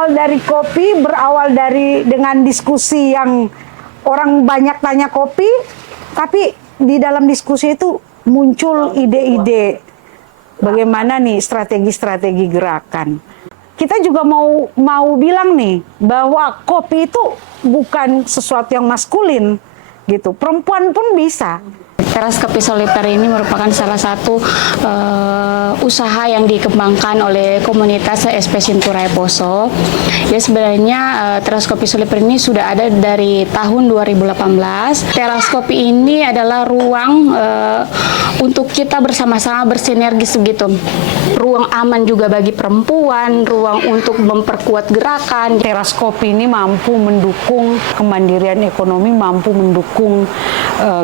berawal dari kopi, berawal dari dengan diskusi yang orang banyak tanya kopi, tapi di dalam diskusi itu muncul ide-ide bagaimana nih strategi-strategi gerakan. Kita juga mau bilang nih bahwa kopi itu bukan sesuatu yang maskulin gitu. Perempuan pun bisa. Teras Kopi Soliter ini merupakan salah satu usaha yang dikembangkan oleh komunitas SP Sinturai Poso. Ya sebenarnya Teras Kopi Soliter ini sudah ada dari tahun 2018. Teras Kopi ini adalah ruang untuk kita bersama-sama bersinergis begitu. Ruang aman juga bagi perempuan, ruang untuk memperkuat gerakan. Teras Kopi ini mampu mendukung kemandirian ekonomi, mampu mendukung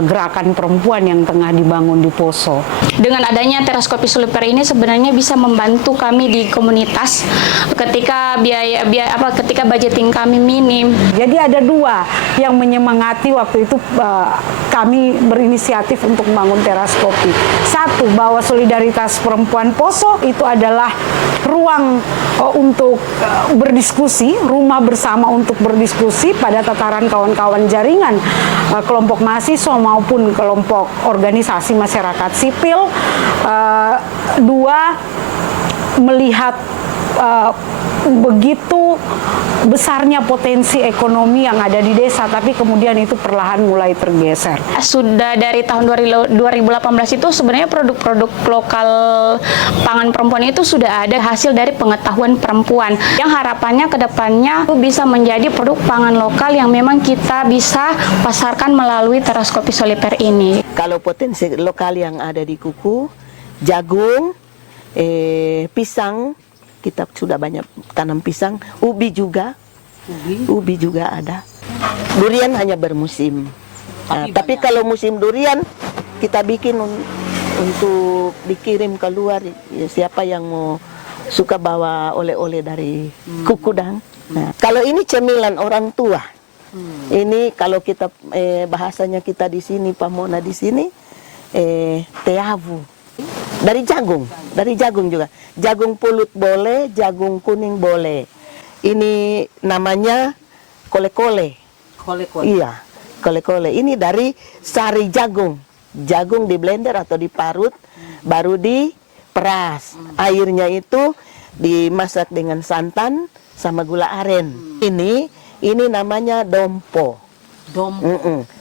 gerakan perempuan yang tengah dibangun di Poso. Dengan adanya Teras Kopi Soliter ini sebenarnya bisa membantu kami di komunitas ketika ketika budgeting kami minim. Jadi ada dua yang menyemangati waktu itu kami berinisiatif untuk membangun Teras Kopi. Satu, bahwa solidaritas perempuan Poso itu adalah ruang untuk berdiskusi, rumah bersama untuk berdiskusi pada tataran kawan-kawan jaringan kelompok mahasiswa maupun kelompok organisasi masyarakat sipil. Dua, melihat begitu besarnya potensi ekonomi yang ada di desa, tapi kemudian itu perlahan mulai tergeser. Sudah dari tahun 2018 itu sebenarnya produk-produk lokal pangan perempuan itu sudah ada hasil dari pengetahuan perempuan, yang harapannya ke depannya bisa menjadi produk pangan lokal yang memang kita bisa pasarkan melalui Teras Kopi Soliter ini. Kalau potensi lokal yang ada di Kuku, jagung, pisang, kita sudah banyak tanam pisang, ubi juga ada. Durian hanya bermusim. Tapi kalau musim durian kita bikin untuk dikirim keluar, ya, siapa yang mau suka bawa oleh-oleh dari Kukudang. Nah, kalau ini cemilan orang tua. Ini kalau kita bahasanya kita di sini, Pamona di sini, teavu. Dari jagung juga. Jagung pulut boleh, jagung kuning boleh. Ini namanya kole-kole. Kole-kole. Iya, kole-kole. Ini dari sari jagung. Jagung di blender atau diparut, baru diperas. Airnya itu dimasak dengan santan sama gula aren. Ini namanya dompo.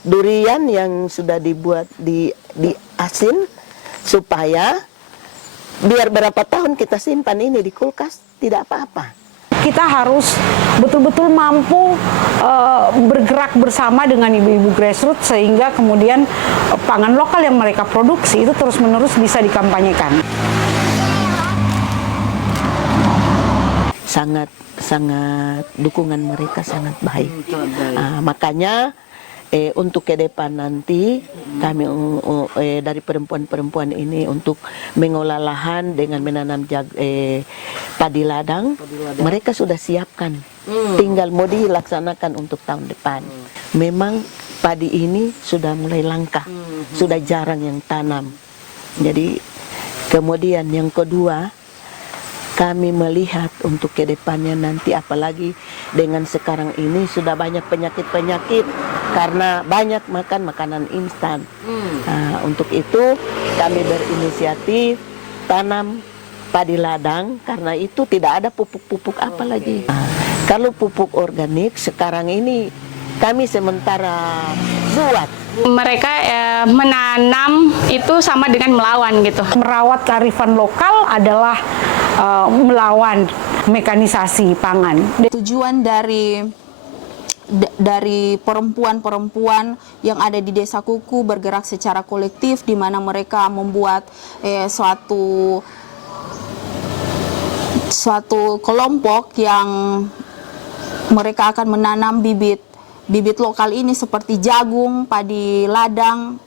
Durian yang sudah dibuat di asin, supaya biar berapa tahun kita simpan ini di kulkas tidak apa-apa. Kita harus betul-betul mampu bergerak bersama dengan ibu-ibu grassroots sehingga kemudian pangan lokal yang mereka produksi itu terus-menerus bisa dikampanyekan. Sangat dukungan mereka sangat baik. Makanya untuk ke depan nanti kami dari perempuan-perempuan ini untuk mengolah lahan dengan menanam padi ladang, mereka sudah siapkan, tinggal mau dilaksanakan untuk tahun depan. Memang padi ini sudah mulai langka, sudah jarang yang tanam. Jadi kemudian yang kedua, kami melihat untuk ke depannya nanti, apalagi dengan sekarang ini sudah banyak penyakit-penyakit karena banyak makan makanan instan. Untuk itu kami berinisiatif tanam padi ladang, karena itu tidak ada pupuk-pupuk apa lagi. Kalau pupuk organik sekarang ini kami sementara buat. Mereka menanam itu sama dengan melawan gitu. Merawat kearifan lokal adalah melawan mekanisasi pangan. Tujuan dari perempuan-perempuan yang ada di Desa Kuku bergerak secara kolektif, di mana mereka membuat suatu kelompok yang mereka akan menanam bibit lokal ini seperti jagung, padi ladang.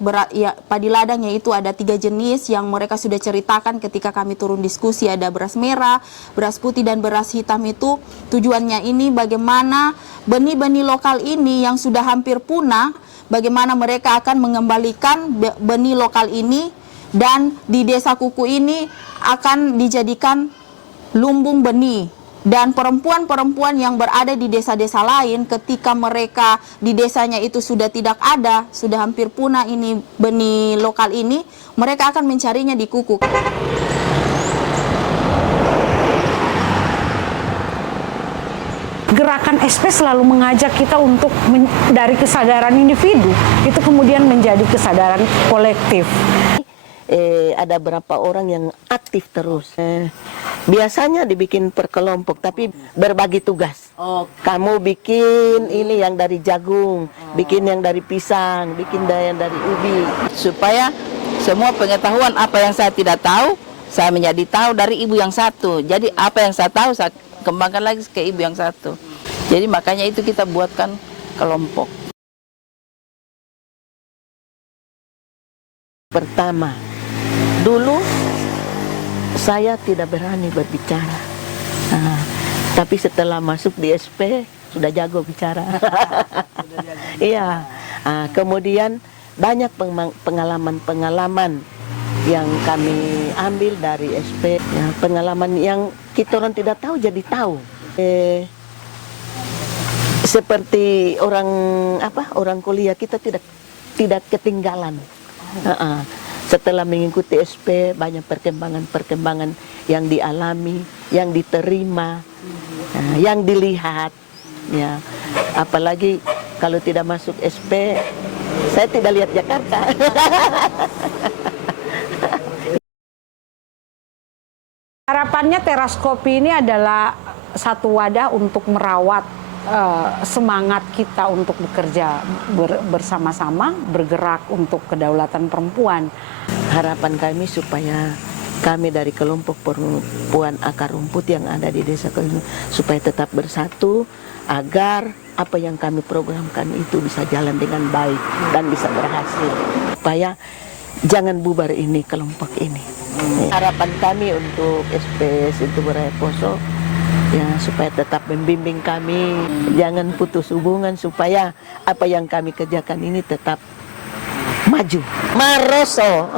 Padi ladang yaitu ada 3 jenis yang mereka sudah ceritakan ketika kami turun diskusi. Ada beras merah, beras putih, dan beras hitam. Itu tujuannya ini bagaimana benih-benih lokal ini yang sudah hampir punah, bagaimana mereka akan mengembalikan benih lokal ini, dan di Desa Kuku ini akan dijadikan lumbung benih Dan perempuan-perempuan yang berada di desa-desa lain ketika mereka di desanya itu sudah tidak ada, sudah hampir punah ini benih lokal ini, mereka akan mencarinya di Kuku. Gerakan SP selalu mengajak kita untuk dari kesadaran individu itu kemudian menjadi kesadaran kolektif. Ada berapa orang yang aktif terus. Biasanya dibikin per kelompok, tapi berbagi tugas. Kamu bikin ini yang dari jagung, bikin yang dari pisang, bikin yang dari ubi. Supaya semua pengetahuan apa yang saya tidak tahu, saya menjadi tahu dari ibu yang satu. Jadi apa yang saya tahu, saya kembangkan lagi ke ibu yang satu. Jadi makanya itu kita buatkan kelompok. Pertama, dulu saya tidak berani berbicara. Tapi setelah masuk di SP, sudah jago bicara. Iya. Kemudian banyak pengalaman-pengalaman yang kami ambil dari SP. Ya, pengalaman yang kita orang tidak tahu jadi tahu. Seperti orang kuliah kita tidak ketinggalan. Setelah mengikuti SP, banyak perkembangan-perkembangan yang dialami, yang diterima, yang dilihat. Ya, apalagi kalau tidak masuk SP, saya tidak lihat Jakarta. Harapannya Teras Kopi ini adalah satu wadah untuk merawat semangat kita untuk bekerja bersama-sama, bergerak untuk kedaulatan perempuan. Harapan kami supaya kami dari kelompok perempuan akar rumput yang ada di desa Koino supaya tetap bersatu agar apa yang kami programkan itu bisa jalan dengan baik dan bisa berhasil. Supaya jangan bubar ini kelompok ini. Harapan kami untuk SP Sintuburai Poso ya supaya tetap membimbing kami, jangan putus hubungan supaya apa yang kami kerjakan ini tetap maju. Maroso.